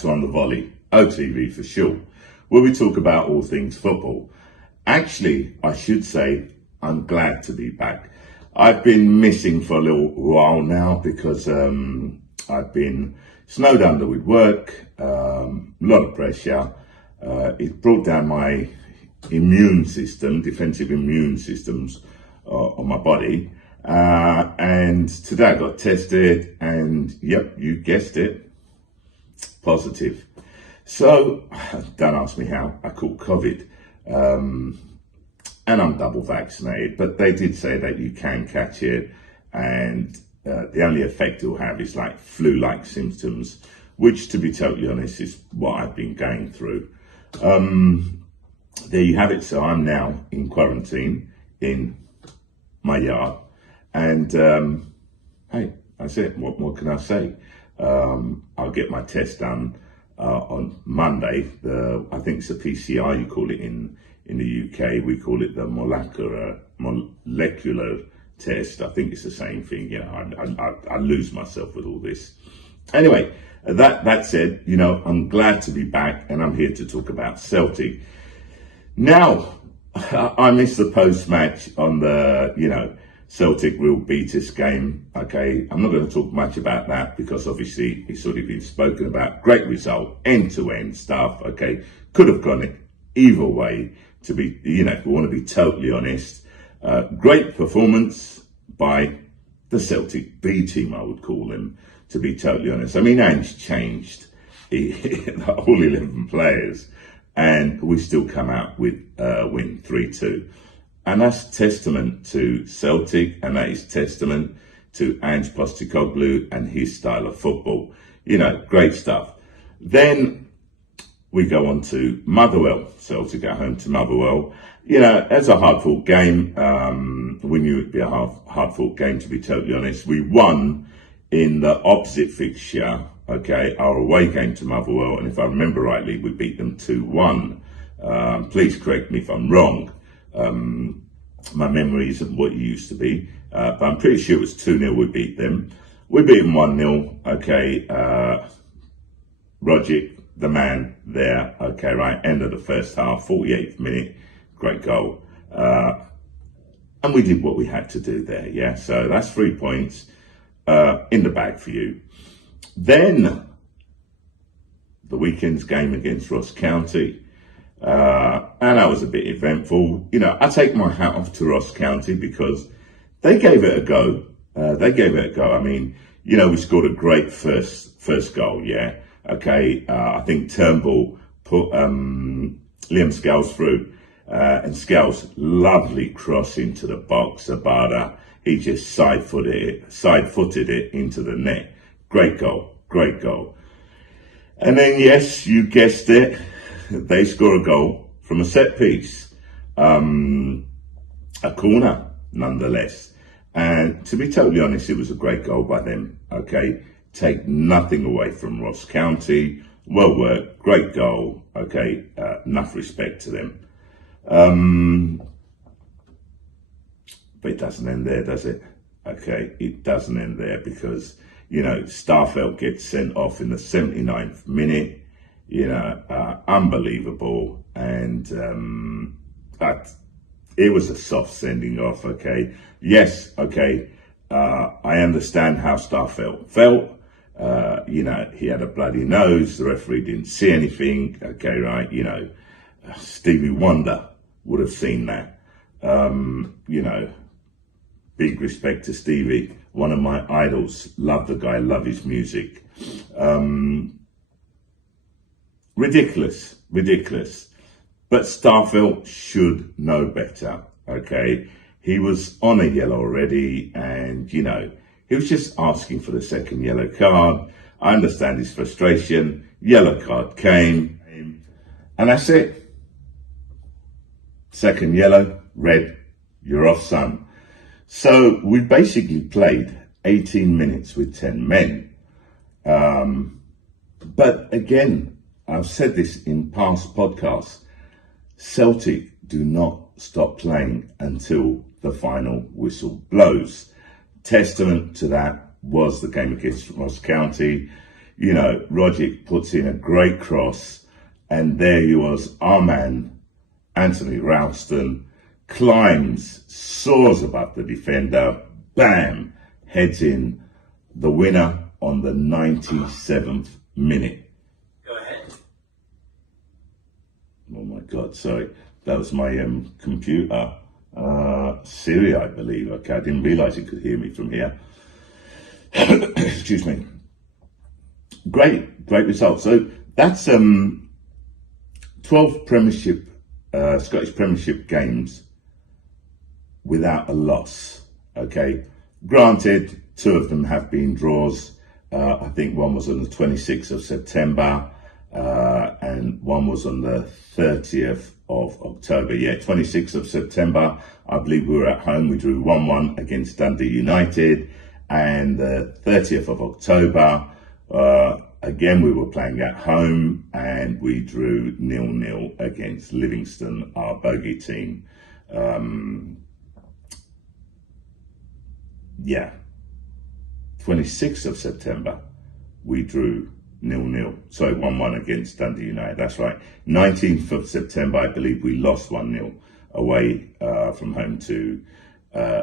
to On the Volley, OTV for short, where we talk about all things football. Actually, I should say I'm glad to be back. I've been missing for a little while now because I've been snowed under with work, a lot of pressure. It brought down my immune system, defensive immune systems on my body. And today I got tested and yep, you guessed it, positive. So don't ask me how I caught COVID. And I'm double vaccinated, but they did say that you can catch it and the only effect it'll have is like flu-like symptoms, which to be totally honest is what I've been going through. There you have it. So I'm now in quarantine in my yard and hey, that's it. What can I say? I'll get my test done on Monday. I think it's a PCR, you call it in the UK. We call it the molecular test. I think it's the same thing. You know, I lose myself with all this. Anyway, that said, you know, I'm glad to be back and I'm here to talk about Celtic. Now, I missed the post-match on the, you know, Celtic will beat us game. Okay, I'm not going to talk much about that because obviously it's already been spoken about. Great result, end-to-end stuff. Okay, could have gone it either way. To be, you know, if we want to be totally honest, great performance by the Celtic B team, I would call them. To be totally honest, I mean, Ange changed all 11 players, and we still come out with win 3-2. And that's testament to Celtic, and that is testament to Ange Postecoglou and his style of football. You know, great stuff. Then we go on to Motherwell. Celtic at home to Motherwell. You know, as a hard-fought game, we knew it'd be a hard-fought game, to be totally honest. We won in the opposite fixture, okay, our away game to Motherwell, and if I remember rightly, we beat them 2-1. Please correct me if I'm wrong. My memory isn't what it used to be, but I'm pretty sure it was 2-0 we beat them. We beat them 1-0, okay. Rogic, the man there, okay, right, end of the first half, 48th minute, great goal. And we did what we had to do there, yeah, so that's 3 points in the bag for you. Then, the weekend's game against Ross County, and that was a bit eventful. You know, I take my hat off to Ross County because they gave it a go. I mean, you know, we scored a great first goal, yeah. Okay, I think Turnbull put Liam Scales through, and Scales lovely cross into the box. Abada, he just side-footed it into the net. Great goal. And then, yes, you guessed it, they score a goal from a set piece, a corner, nonetheless. And to be totally honest, it was a great goal by them. Okay. Take nothing away from Ross County. Well worked, great goal. Okay, enough respect to them. But it doesn't end there, does it? Okay, it doesn't end there because, you know, Starfelt gets sent off in the 79th minute. You know, unbelievable. And it was a soft sending off, okay. Yes, okay, I understand how Starfelt felt. You know, he had a bloody nose, the referee didn't see anything, okay, right, you know, Stevie Wonder would have seen that. You know, big respect to Stevie, one of my idols, love the guy, love his music. Ridiculous, but Starfelt should know better, okay. He was on a yellow already and, you know, he was just asking for the second yellow card. I understand his frustration. Yellow card came. And that's it. Second yellow, red, you're off, son. So we basically played 18 minutes with 10 men. But again, I've said this in past podcasts. Celtic do not stop playing until the final whistle blows. Testament to that was the game against Ross County. Rogic puts in a great cross, and there he was, our man, Anthony Ralston, climbs, soars above the defender, bam, heads in, the winner on the 97th minute. Go ahead. Oh my God, sorry, that was my computer. Siri, I believe. Okay, I didn't realise it could hear me from here. Excuse me. Great result. So that's 12 Premiership, Scottish Premiership games without a loss. Okay, granted, 2 of them have been draws. I think one was on the 26th of September, and one was on the 30th of October. Yeah, 26th of September, I believe we were at home. We drew 1-1 against Dundee United. And the 30th of October, again, we were playing at home and we drew 0-0 against Livingston, our bogey team. 26th of September, we drew 0-0. Sorry, 1-1 against Dundee United. That's right. 19th of September, I believe we lost 1-0 away from home to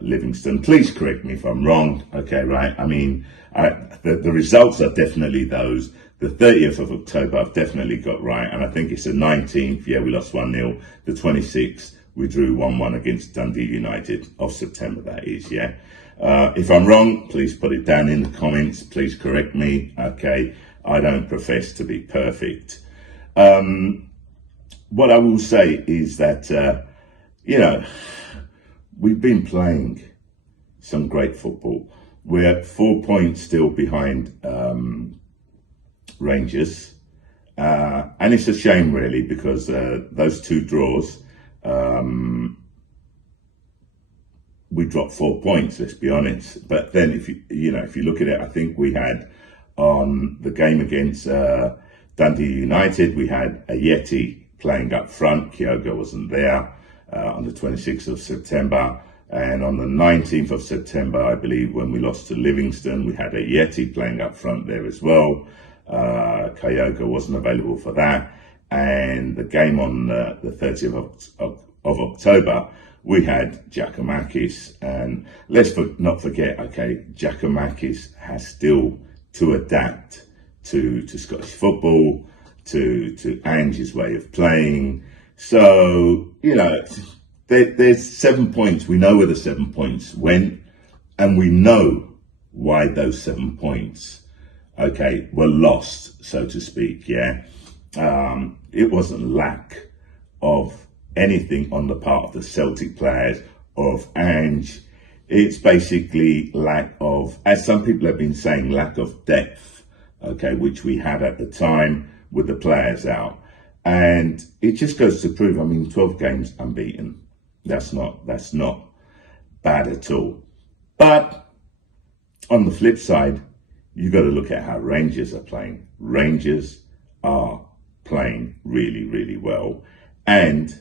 Livingston. Please correct me if I'm wrong. Okay, right. I mean, the results are definitely those. The 30th of October, I've definitely got right. And I think it's the 19th. Yeah, we lost 1-0. The 26th, we drew 1-1 against Dundee United of September, that is, yeah. If I'm wrong, please put it down in the comments. Please correct me. Okay. I don't profess to be perfect. What I will say is that, we've been playing some great football. We're 4 points still behind Rangers. And it's a shame, really, because those 2 draws, we dropped 4 points, let's be honest. But then if you look at it, I think we had on the game against Dundee United, we had a Yeti playing up front. Kyogo wasn't there on the 26th of September. And on the 19th of September, I believe, when we lost to Livingston, we had a Yeti playing up front there as well. Kyogo wasn't available for that. And the game on the 30th of October, we had Giacomakis. And let's not forget, okay, Giacomakis has still to adapt to Scottish football, to Ange's way of playing. So, there's 7 points. We know where the 7 points went, and we know why those 7 points, okay, were lost, so to speak, yeah. It wasn't lack of anything on the part of the Celtic players or of Ange. It's basically lack of, as some people have been saying, lack of depth, okay, which we had at the time with the players out. And it just goes to prove, 12 games unbeaten. That's not bad at all. But on the flip side, you got to look at how Rangers are playing. Rangers are playing really, really well. And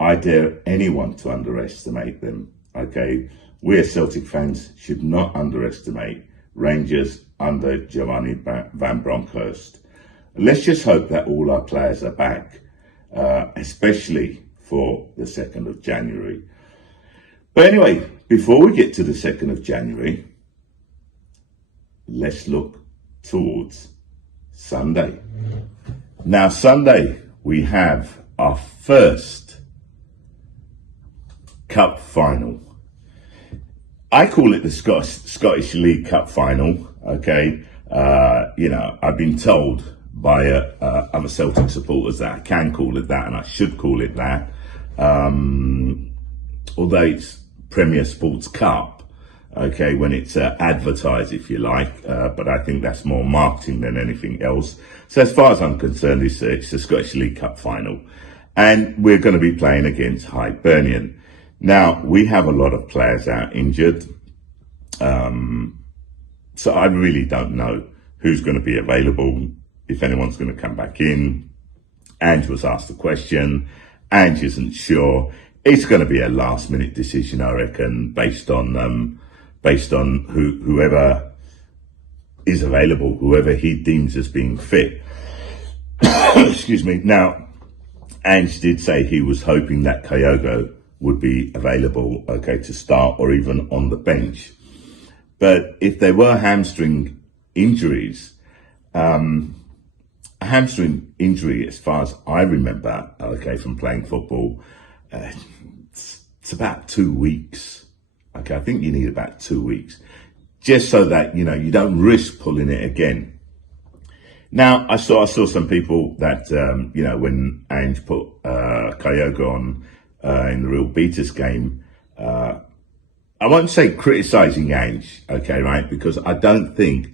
I dare anyone to underestimate them, okay? We as Celtic fans should not underestimate Rangers under Giovanni Van Bronckhorst. Let's just hope that all our players are back, especially for the 2nd of January. But anyway, before we get to the 2nd of January, let's look towards Sunday. Now, Sunday, we have our first Cup final. I call it the Scottish League Cup final, okay? I've been told by other Celtic supporters that I can call it that and I should call it that. Although it's Premier Sports Cup, okay, when it's advertised, if you like, but I think that's more marketing than anything else. So as far as I'm concerned, it's the Scottish League Cup final. And we're going to be playing against Hibernian. Now, we have a lot of players out injured. So I really don't know who's going to be available, if anyone's going to come back in. Ange was asked the question. Ange isn't sure. It's going to be a last minute decision, I reckon, based on whoever is available, whoever he deems as being fit. Excuse me. Now, Ange did say he was hoping that Kyogo would be available, okay, to start or even on the bench. But if there were hamstring injuries, a hamstring injury, as far as I remember, okay, from playing football, it's about 2 weeks. Okay, I think you need about 2 weeks, just so that, you don't risk pulling it again. Now, I saw some people that, when Ange put Kyogo on in the Real Betis game, I won't say criticising Ange, okay, right? Because I don't think,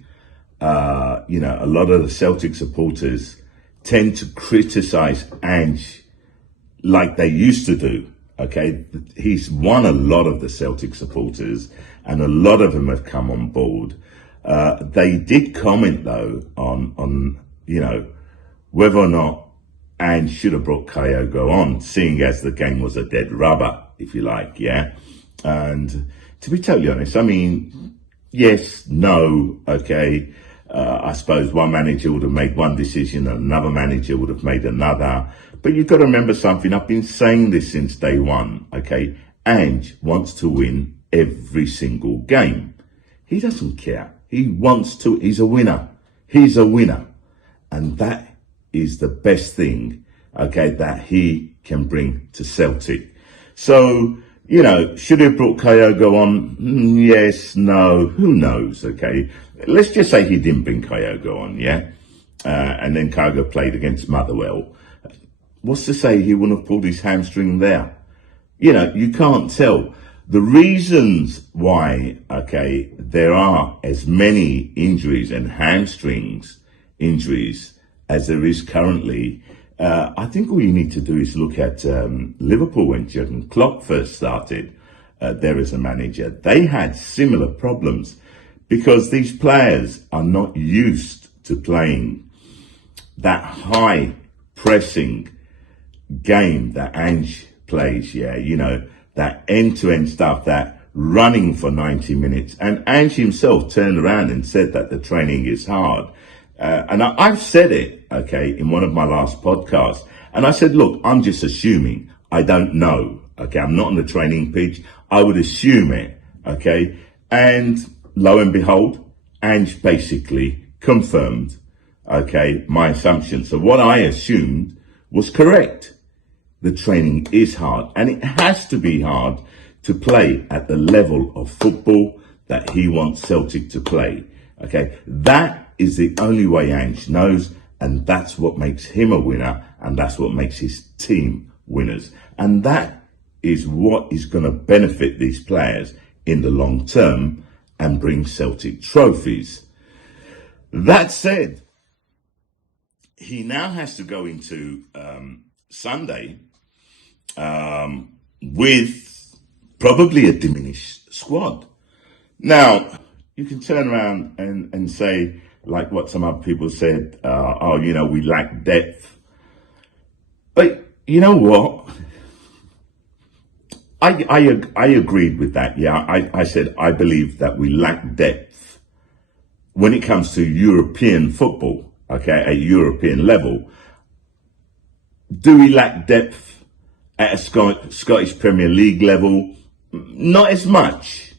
a lot of the Celtic supporters tend to criticise Ange like they used to do, okay? He's won a lot of the Celtic supporters, and a lot of them have come on board. They did comment though on whether or not Ange should have brought Kyogo on, seeing as the game was a dead rubber, if you like, yeah. And to be totally honest, I mean, yes, no, okay. I suppose one manager would have made one decision and another manager would have made another. But you've got to remember something. I've been saying this since day one, okay. Ange wants to win every single game. He doesn't care. He wants to. He's a winner. He's a winner. And that is the best thing, okay, that he can bring to Celtic. So, should he have brought Kyogo on? Yes, no, who knows, okay? Let's just say he didn't bring Kyogo on, yeah? And then Kyogo played against Motherwell. What's to say he wouldn't have pulled his hamstring there? You can't tell. The reasons why, okay, there are as many injuries and hamstrings injuries as there is currently, I think all you need to do is look at Liverpool when Jurgen Klopp first started there as a manager. They had similar problems because these players are not used to playing that high pressing game that Ange plays, yeah, that end-to-end stuff, that running for 90 minutes. And Ange himself turned around and said that the training is hard. And I've said it, okay, in one of my last podcasts. And I said, look, I'm just assuming. I don't know, okay? I'm not on the training pitch. I would assume it, okay? And lo and behold, Ange basically confirmed, okay, my assumption. So what I assumed was correct. The training is hard, and it has to be hard to play at the level of football that he wants Celtic to play, okay? That is the only way Ange knows, and that's what makes him a winner, and that's what makes his team winners. And that is what is going to benefit these players in the long term and bring Celtic trophies. That said, he now has to go into Sunday with probably a diminished squad. Now, you can turn around and say, like what some other people said, we lack depth. But you know what? I agreed with that. Yeah, I said I believe that we lack depth when it comes to European football, okay, at European level. Do we lack depth at a Scottish Premier League level? Not as much.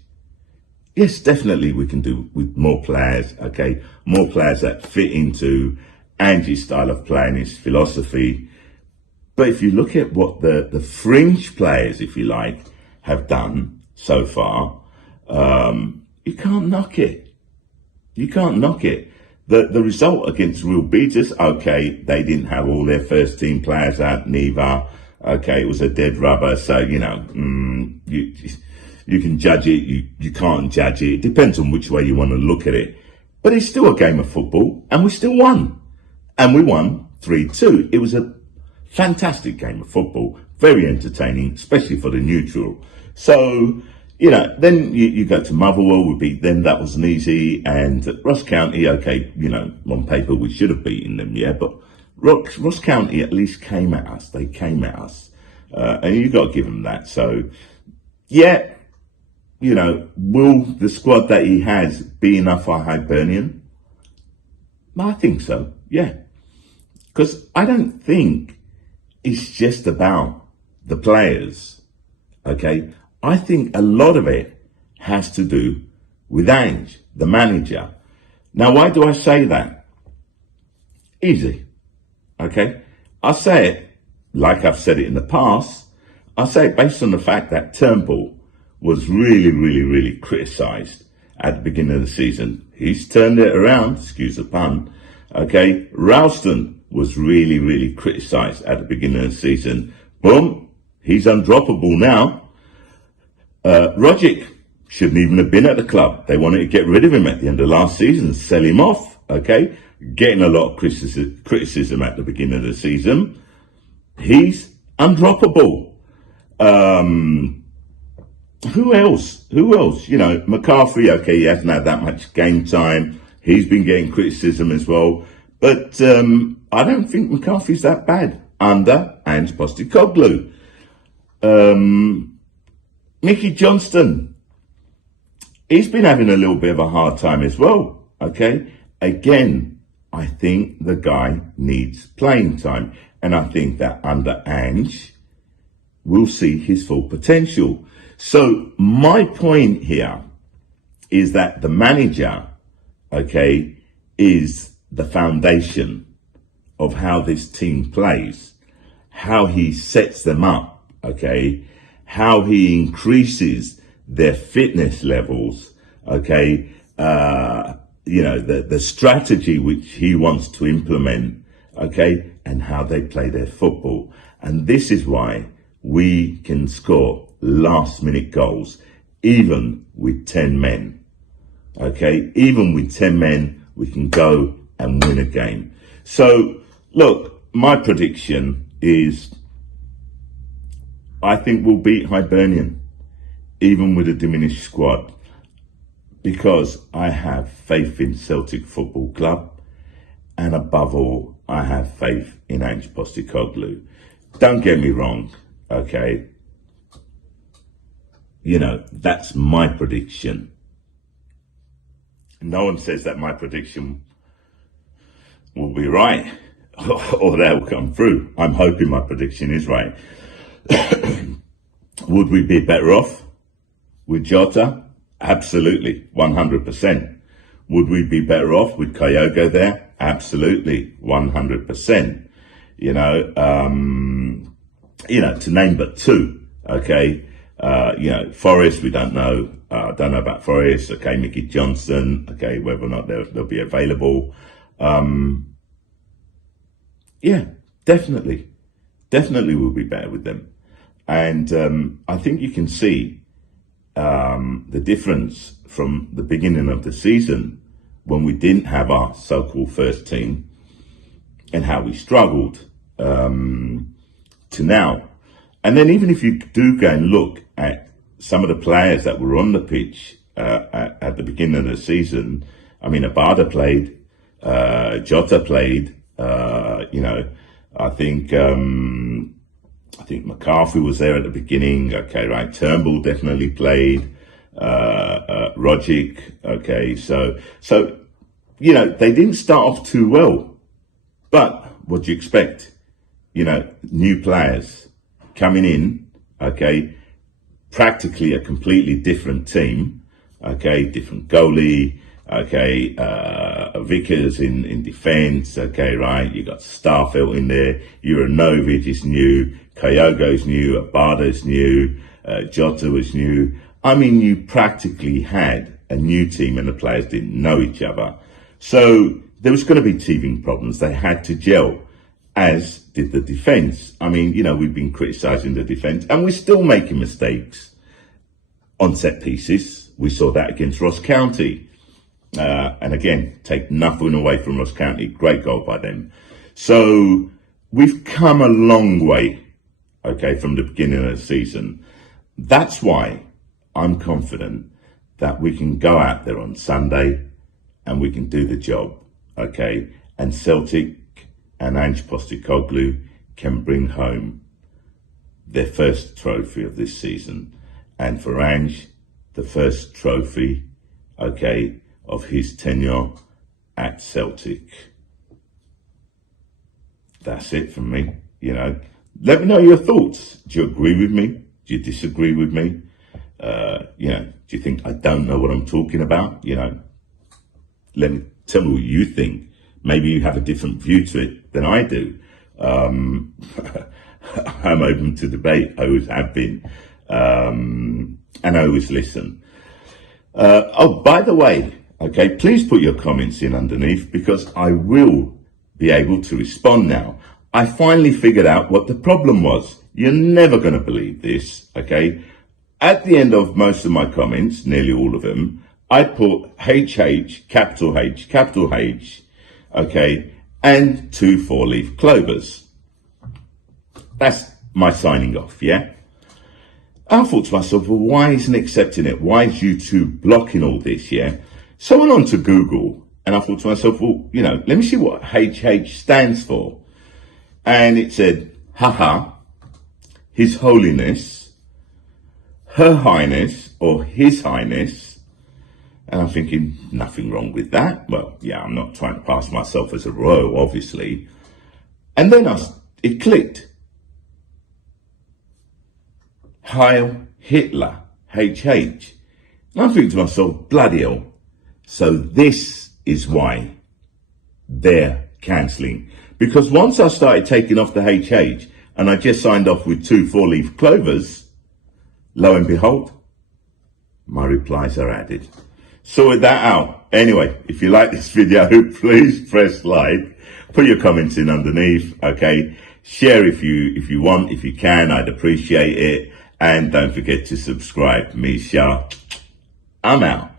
Yes, definitely we can do with more players, okay? More players that fit into Ange's style of playing, his philosophy. But if you look at what the fringe players, if you like, have done so far, you can't knock it. You can't knock it. The result against Real Betis, okay, they didn't have all their first team players out, neither. Okay, it was a dead rubber, so, you can judge it, you can't judge it. It depends on which way you want to look at it. But it's still a game of football, and we still won. And we won 3-2. It was a fantastic game of football, very entertaining, especially for the neutral. So, then you go to Motherwell, we beat them, that wasn't easy. And Ross County, okay, on paper we should have beaten them, yeah, but Ross County at least came at us. They came at us. And you got to give them that. So, yeah. Will the squad that he has be enough for Hibernian? I think so, yeah. Because I don't think it's just about the players, okay? I think a lot of it has to do with Ange, the manager. Now, why do I say that? Easy, okay? I say it like I've said it in the past. I say it based on the fact that Turnbull was really criticised at the beginning of the season. He's turned it around, excuse the pun, okay? Ralston was really criticised at the beginning of the season. Boom, he's undroppable now. Rogic shouldn't even have been at the club. They wanted to get rid of him at the end of last season, sell him off, okay? Getting a lot of criticism at the beginning of the season. He's undroppable. Who else? You know, McCarthy, okay, he hasn't had that much game time. He's been getting criticism as well. But I don't think McCarthy's that bad under Ange Postecoglou. Mickey Johnston, he's been having a little bit of a hard time as well, okay? Again, I think the guy needs playing time. And I think that under Ange, we'll see his full potential. So my point here is that the manager, okay, is the foundation of how this team plays, how he sets them up, okay, how he increases their fitness levels, okay, you know, the strategy which he wants to implement, okay, and how they play their football. And this is why we can score last-minute goals, even with 10 men, okay? Even with 10 men, we can go and win a game. So, look, my prediction is I think we'll beat Hibernian, even with a diminished squad, because I have faith in Celtic Football Club, and above all, I have faith in Ange Postecoglou. Don't get me wrong, okay? You know, that's my prediction. No one says that my prediction will be right or that will come through. I'm hoping my prediction is right. Would we be better off with Jota? Absolutely, 100%. Would we be better off with Kyogo there? Absolutely, 100%. You know, to name but two, okay? You know, Forest, we don't know. Don't know about Forest. Okay, Mickey Johnston. Okay, whether or not they'll be available. Yeah, definitely we'll be better with them. And I think you can see the difference from the beginning of the season when we didn't have our so-called first team and how we struggled to now. And then even if you do go and look at some of the players that were on the pitch at the beginning of the season, I mean, Abada played, Jota played, you know, I think McCarthy was there at the beginning, okay, right, Turnbull definitely played, Rogic, okay, so, you know, they didn't start off too well, but what do you expect? You know, new players coming in, okay, practically a completely different team, okay, different goalie, okay, Vickers in defence, okay, right, you got Starfelt in there, Juranovic is new, Kyogo's new, Abada's new, Jota was new. I mean, you practically had a new team and the players didn't know each other. So there was going to be teething problems. They had to gel, as did the defence. I mean, you know, we've been criticising the defence and we're still making mistakes on set pieces. We saw that against Ross County. And again, take nothing away from Ross County. Great goal by them. So we've come a long way, okay, from the beginning of the season. That's why I'm confident that we can go out there on Sunday and we can do the job, okay? And Celtic and Ange Postecoglou can bring home their first trophy of this season. And for Ange, the first trophy, okay, of his tenure at Celtic. That's it from me. Let me know your thoughts. Do you agree with me? Do you disagree with me? Do you think I don't know what I'm talking about? Tell me what you think. Maybe you have a different view to it than I do. I'm open to debate. I always have been. And I always listen. By the way, okay, please put your comments in underneath because I will be able to respond now. I finally figured out what the problem was. You're never going to believe this, okay? At the end of most of my comments, nearly all of them, I put HH, capital H, okay, and 2 4-leaf clovers. That's my signing off, yeah? I thought to myself, well, why isn't it accepting it? Why is YouTube blocking all this, yeah? So I went on to Google, and I thought to myself, well, let me see what HH stands for. And it said, haha, His Holiness, Her Highness, or His Highness. And I'm thinking, nothing wrong with that. Well, yeah, I'm not trying to pass myself as a royal, obviously. And then it clicked. Heil Hitler, HH. And I'm thinking to myself, bloody hell. So this is why they're cancelling. Because once I started taking off the HH and I just signed off with 2 4-leaf clovers, lo and behold, my replies are added. Sorted that out. Anyway, if you like this video, please press like, put your comments in underneath, okay? Share if you want, if you can, I'd appreciate it. And don't forget to subscribe. Me, Shah. I'm out.